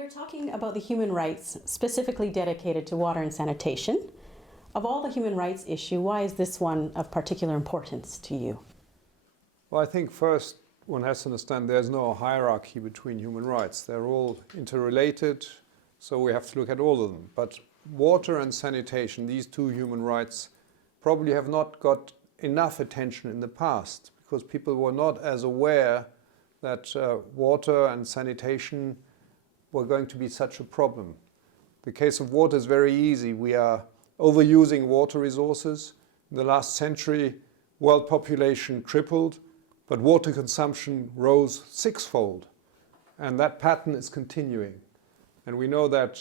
We are talking about the human rights specifically dedicated to water and sanitation. Of all the human rights issue, why is this one of particular importance to you? Well, I think first one has to understand there's no hierarchy between human rights. They're all interrelated, so we have to look at all of them. But water and sanitation, these two human rights, probably have not got enough attention in the past because people were not as aware that water and sanitation were going to be such a problem. The case of water is very easy. We are overusing water resources. In the last century, world population tripled, but water consumption rose sixfold. And that pattern is continuing. And we know that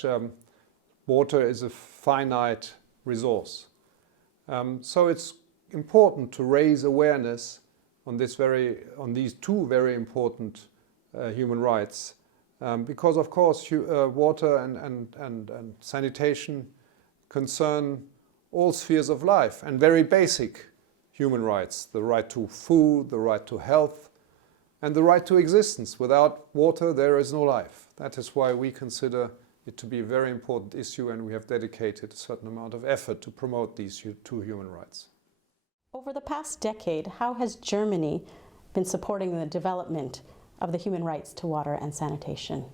water is a finite resource. So it's important to raise awareness on these two very important human rights. Because of course water and sanitation concern all spheres of life and very basic human rights. The right to food, the right to health, and the right to existence. Without water there is no life. That is why we consider it to be a very important issue, and we have dedicated a certain amount of effort to promote these two human rights. Over the past decade, how has Germany been supporting the development of the human rights to water and sanitation?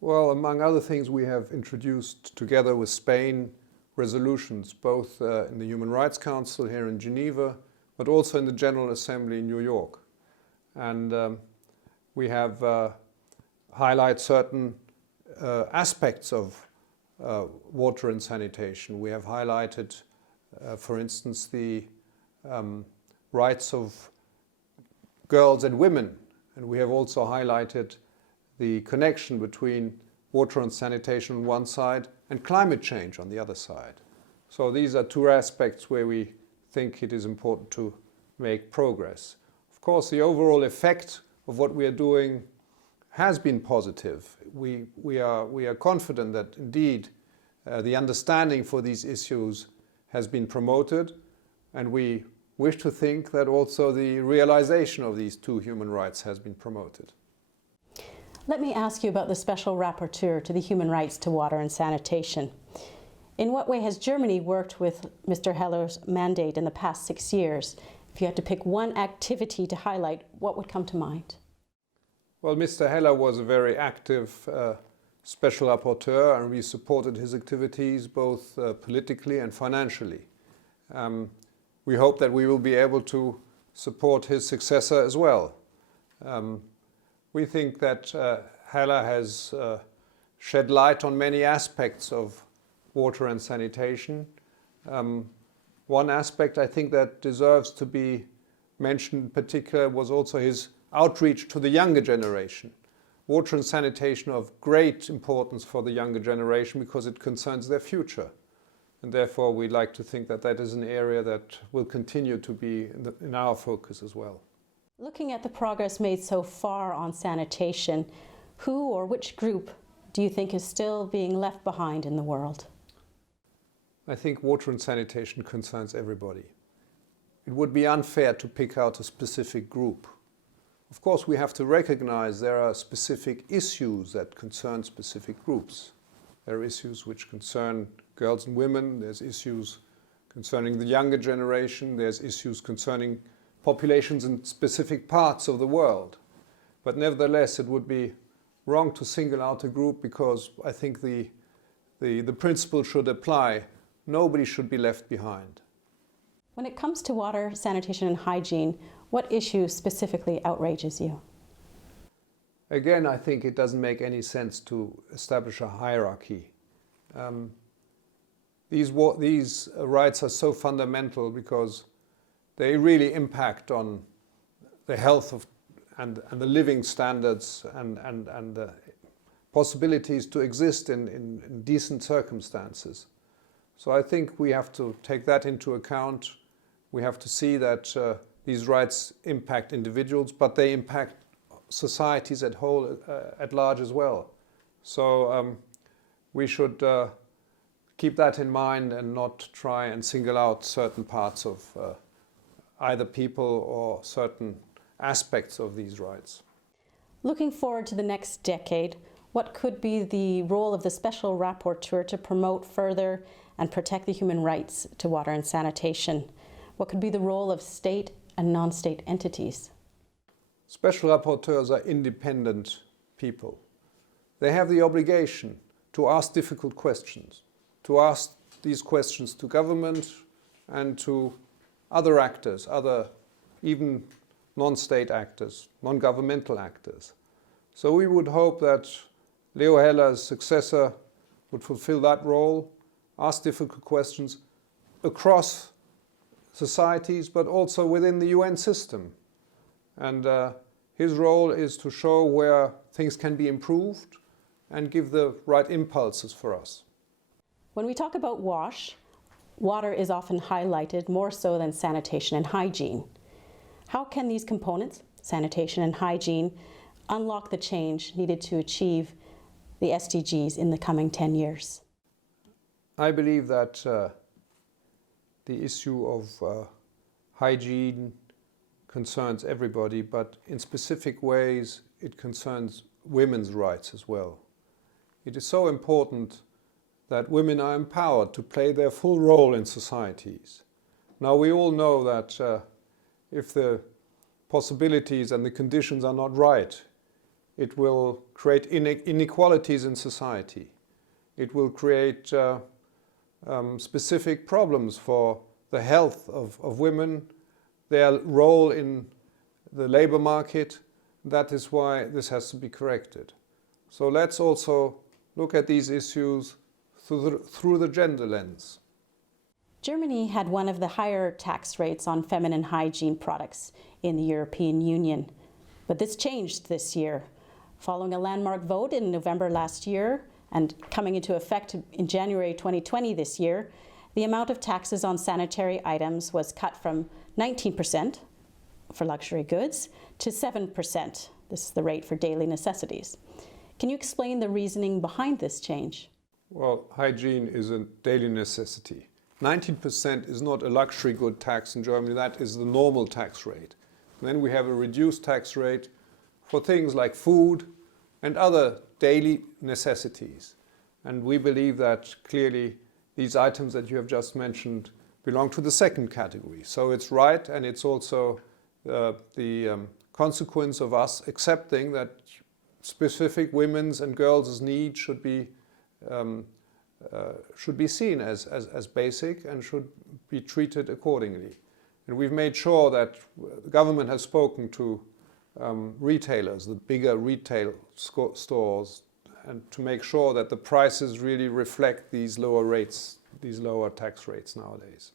Well, among other things, we have introduced, together with Spain, resolutions both in the Human Rights Council here in Geneva, but also in the General Assembly in New York. And we have highlighted certain aspects of water and sanitation. We have highlighted, for instance, the rights of girls and women. And we have also highlighted the connection between water and sanitation on one side and climate change on the other side. So these are two aspects where we think it is important to make progress. Of course, the overall effect of what we are doing has been positive. We are confident that indeed the understanding for these issues has been promoted, and we wish to think that also the realization of these two human rights has been promoted. Let me ask you about the special rapporteur to the human rights to water and sanitation. In what way has Germany worked with Mr. Heller's mandate in the past 6 years? If you had to pick one activity to highlight, what would come to mind? Well, Mr. Heller was a very active special rapporteur, and we supported his activities both politically and financially. We hope that we will be able to support his successor as well. We think that Heller has shed light on many aspects of water and sanitation. One aspect I think that deserves to be mentioned in particular was also his outreach to the younger generation. Water and sanitation are of great importance for the younger generation because it concerns their future. And therefore we'd like to think that that is an area that will continue to be in our focus as well. Looking at the progress made so far on sanitation, who or which group do you think is still being left behind in the world? I think water and sanitation concerns everybody. It would be unfair to pick out a specific group. Of course, we have to recognize there are specific issues that concern specific groups. There are issues which concern girls and women, there's issues concerning the younger generation, there's issues concerning populations in specific parts of the world. But nevertheless, it would be wrong to single out a group because I think the principle should apply. Nobody should be left behind. When it comes to water, sanitation and hygiene, what issue specifically outrages you? Again, I think it doesn't make any sense to establish a hierarchy. These rights are so fundamental because they really impact on the health of and the living standards and the possibilities to exist in decent circumstances. So I think we have to take that into account. We have to see that these rights impact individuals, but they impact societies at large as well. So we should keep that in mind and not try and single out certain parts of either people or certain aspects of these rights. Looking forward to the next decade, what could be the role of the special rapporteur to promote further and protect the human rights to water and sanitation? What could be the role of state and non-state entities? Special rapporteurs are independent people. They have the obligation to ask difficult questions, to ask these questions to government and to other actors, even non-state actors, non-governmental actors. So we would hope that Leo Heller's successor would fulfill that role, ask difficult questions across societies, but also within the UN system. And his role is to show where things can be improved and give the right impulses for us. When we talk about WASH, water is often highlighted more so than sanitation and hygiene. How can these components, sanitation and hygiene, unlock the change needed to achieve the SDGs in the coming 10 years? I believe that the issue of hygiene concerns everybody, but in specific ways it concerns women's rights as well. It is so important that women are empowered to play their full role in societies. Now we all know that if the possibilities and the conditions are not right, it will create inequalities in society. It will create specific problems for the health of women, their role in the labor market. That is why this has to be corrected. So let's also look at these issues through the gender lens. Germany had one of the higher tax rates on feminine hygiene products in the European Union, but this changed this year. Following a landmark vote in November last year and coming into effect in January 2020 this year, the amount of taxes on sanitary items was cut from 19% for luxury goods to 7%. This is the rate for daily necessities. Can you explain the reasoning behind this change? Well, hygiene is a daily necessity. 19% is not a luxury good tax in Germany, that is the normal tax rate. And then we have a reduced tax rate for things like food and other daily necessities. And we believe that clearly these items that you have just mentioned belong to the second category. So it's right, and it's also the consequence of us accepting that specific women's and girls' needs should be seen as basic and should be treated accordingly. And we've made sure that the government has spoken to retailers, the bigger retail stores, and to make sure that the prices really reflect these lower rates, these lower tax rates nowadays.